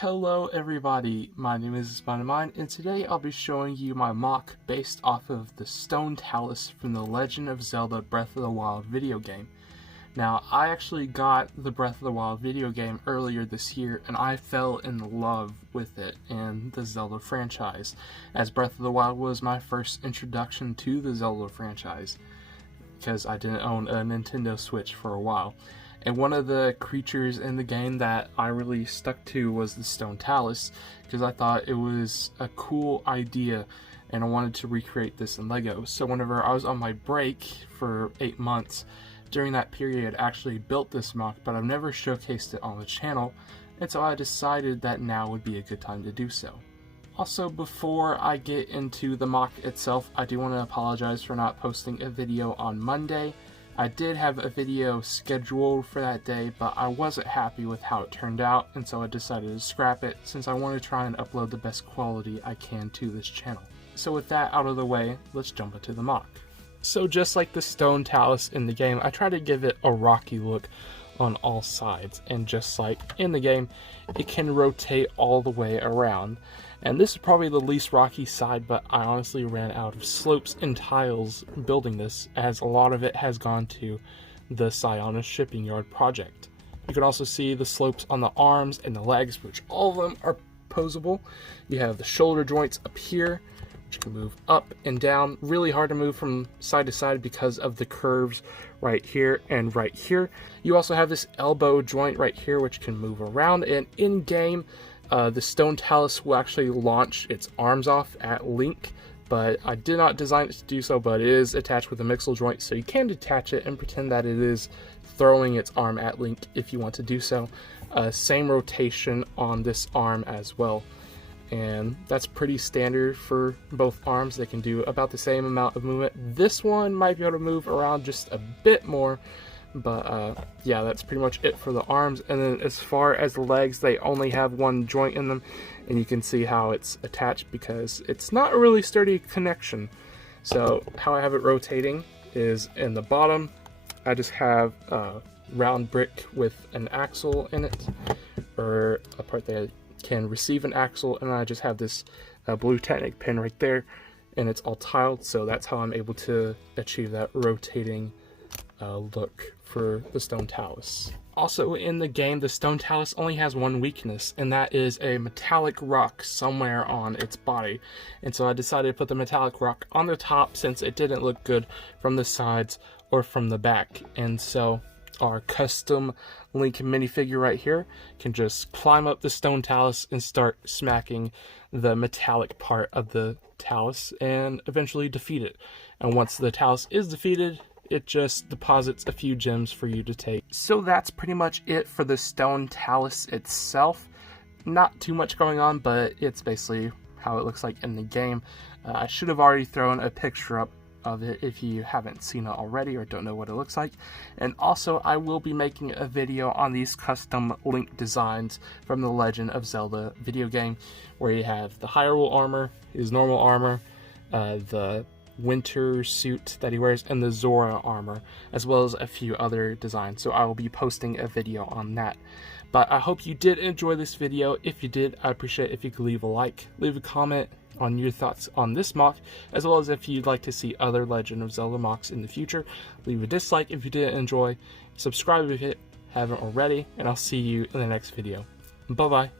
Hello everybody, my name is Spider-Man, and today I'll be showing you my MOC based off of the Stone Talus from the Legend of Zelda Breath of the Wild video game. Now, I actually got the Breath of the Wild video game earlier this year, and I fell in love with it and the Zelda franchise, as Breath of the Wild was my first introduction to the Zelda franchise, because I didn't own a Nintendo Switch for a while. And one of the creatures in the game that I really stuck to was the Stone Talus, because I thought it was a cool idea and I wanted to recreate this in LEGO. So whenever I was on my break for 8 months, during that period I actually built this MOC, but I've never showcased it on the channel, and so I decided that now would be a good time to do so. Also, before I get into the MOC itself, I do want to apologize for not posting a video on Monday. I did have a video scheduled for that day, but I wasn't happy with how it turned out, and so I decided to scrap it since I want to try and upload the best quality I can to this channel. So with that out of the way, let's jump into the MOC. So just like the Stone Talus in the game, I try to give it a rocky look on all sides, and just like in the game, it can rotate all the way around. And this is probably the least rocky side, but I honestly ran out of slopes and tiles building this, as a lot of it has gone to the Sionis shipping yard project. You can also see the slopes on the arms and the legs, which all of them are posable. You have the shoulder joints up here, which can move up and down. Really hard to move from side to side because of the curves right here and right here. You also have this elbow joint right here, which can move around, and in game, the Stone Talus will actually launch its arms off at Link, but I did not design it to do so, but it is attached with a mixel joint, so you can detach it and pretend that it is throwing its arm at Link if you want to do so. Same rotation on this arm as well, and that's pretty standard for both arms. They can do about the same amount of movement. This one might be able to move around just a bit more, but yeah, that's pretty much it for the arms. And then as far as the legs, they only have one joint in them, and you can see how it's attached because it's not a really sturdy connection. So how I have it rotating is in the bottom, I just have a round brick with an axle in it, or a part that can receive an axle, and I just have this blue Technic pin right there, and it's all tiled, so that's how I'm able to achieve that rotating look for the Stone Talus. Also in the game, the Stone Talus only has one weakness, and that is a metallic rock somewhere on its body. And so I decided to put the metallic rock on the top since it didn't look good from the sides or from the back. And so our custom Link minifigure right here can just climb up the Stone Talus and start smacking the metallic part of the Talus and eventually defeat it. And once the Talus is defeated, it just deposits a few gems for you to take. So that's pretty much it for the Stone Talus itself. Not too much going on, but it's basically how it looks like in the game. I should have already thrown a picture up of it if you haven't seen it already or don't know what it looks like. And also, I will be making a video on these custom Link designs from the Legend of Zelda video game, where you have the Hyrule armor, his normal armor, the winter suit that he wears, and the Zora armor, as well as a few other designs. So I will be posting a video on that. But I hope you did enjoy this video. If you did, I'd appreciate if you could leave a like, leave a comment on your thoughts on this MOC, as well as if you'd like to see other Legend of Zelda MOCs in the future. Leave a dislike if you didn't enjoy, subscribe if you haven't already, and I'll see you in the next video. Bye bye.